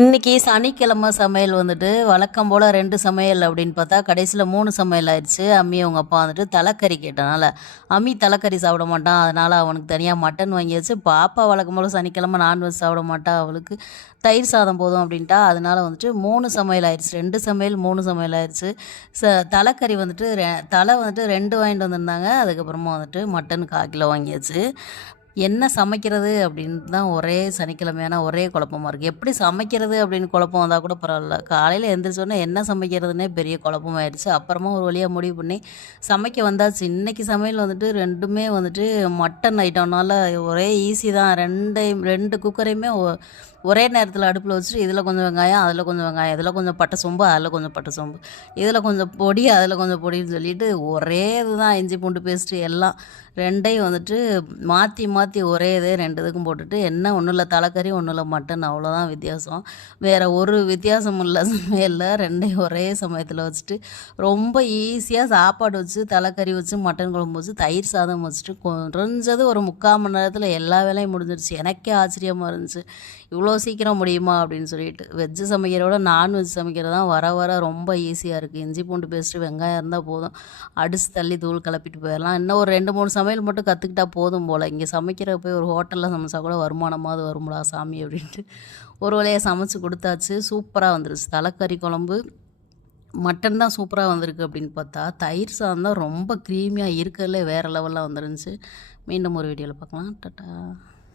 இன்னைக்கு சனிக்கிழமை சமையல் வந்துட்டு வழக்கம் போல் ரெண்டு சமையல் அப்படின்னு பார்த்தா கடைசியில் மூணு சமையல் ஆயிடுச்சு. அம்மி அவங்க அப்பா வந்துட்டு தலைக்கறி கேட்டனால அம்மி தலைக்கறி சாப்பிட மாட்டான். அதனால் அவனுக்கு தனியாக மட்டன் வாங்கியாச்சு. பாப்பா வழக்கம் போல் சனிக்கிழமை நான்வெஜ் சாப்பிட மாட்டா. அவளுக்கு தயிர் சாதம் போதும் அப்படின்ட்டா. அதனால் வந்துட்டு மூணு சமையல் ஆயிடுச்சு. ரெண்டு சமையல் மூணு சமையல் ஆயிடுச்சு. ச தலைக்கறி வந்துட்டு ரெ தலை வந்துட்டு ரெண்டு வாங்கிட்டு வந்திருந்தாங்க. அதுக்கப்புறமா வந்துட்டு மட்டன் கால் கிலோ வாங்கியாச்சு. என்ன சமைக்கிறது அப்படின்னு தான் ஒரே சனிக்கிழமையான ஒரே குழப்பமா இருக்குது எப்படி சமைக்கிறது அப்படின்னு குழப்பம் வந்தால் கூட பரவாயில்ல. காலையில் எந்திரிச்சோன்னே என்ன சமைக்கிறதுனே பெரிய குழப்பமாயிடுச்சு. அப்புறமா ஒரு வழியாக முடிவு பண்ணி சமைக்க வந்தாச்சு. இன்றைக்கி சமையல் வந்துட்டு ரெண்டுமே வந்துட்டு மட்டன் ஐட்டம்னால ஒரே ஈஸி தான். ரெண்டையும் ரெண்டு குக்கரையுமே ஒரே நேரத்தில் அடுப்பில் வச்சுட்டு இதில் கொஞ்சம் வெங்காயம் அதில் கொஞ்சம் வெங்காயம் இதில் கொஞ்சம் பட்டை சோம்பு அதில் கொஞ்சம் பட்டை சோம்பு இதில் கொஞ்சம் பொடி அதில் கொஞ்சம் பொடின்னு சொல்லிட்டு ஒரே இதுதான் இஞ்சி பூண்டு பேஸ்ட்டு எல்லாம் ரெண்டையும் வந்துட்டு மாற்றி மாற்றி ஒரே இதே ரெண்டு இதுக்கும் போட்டுட்டு என்ன ஒன்றும் இல்லை தலைக்கறி ஒன்றும் இல்லை மட்டன் அவ்வளோதான் வித்தியாசம். வேறு ஒரு வித்தியாசம் இல்லை சமையலில் ரெண்டையும் ஒரே சமயத்தில் வச்சுட்டு ரொம்ப ஈஸியாக சாப்பாடு வச்சு தலைக்கறி வச்சு மட்டன் குழம்பு வச்சு தயிர் சாதம் வச்சுட்டு குறைஞ்சது ஒரு முக்கால் மணி நேரத்தில் எல்லா வேலையும் முடிஞ்சிருச்சு. எனக்கே ஆச்சரியமாக இருந்துச்சு. இவ்வளோ சீக்கிரம் முடியுமா அப்படின்னு சொல்லிட்டு. வெஜ்ஜு சமைக்கிறத விட நான்வெஜ் சமைக்கிறது தான் வர வர ரொம்ப ஈஸியாக இருக்குது இஞ்சி பூண்டு பேஸ்ட்டு வெங்காயம் இருந்தால் போதும். அடிச்சு தள்ளி தூள் கிளப்பிட்டு போயிடலாம். இன்னும் ஒரு ரெண்டு மூணு சமையல் மட்டும் கற்றுக்கிட்டா போதும் போல். இங்கே சமைக்கிற போய் ஒரு ஹோட்டலில் சமைச்சா கூட வருமானமாவது வரும்டா சாமி அப்படின்ட்டு. ஒரு வழியாக சமைச்சு கொடுத்தாச்சு. சூப்பராக வந்துருச்சு. தலைக்கறி குழம்பு மட்டன் தான் சூப்பராக வந்திருக்கு அப்படின்னு பார்த்தா தயிர் சாதம் தான் ரொம்ப க்ரீமியாக இருக்கிறதுலே வேறு லெவலில் வந்துருந்துச்சு. மீண்டும் ஒரு வீடியோவில் பார்க்கலாம். டாட்டா.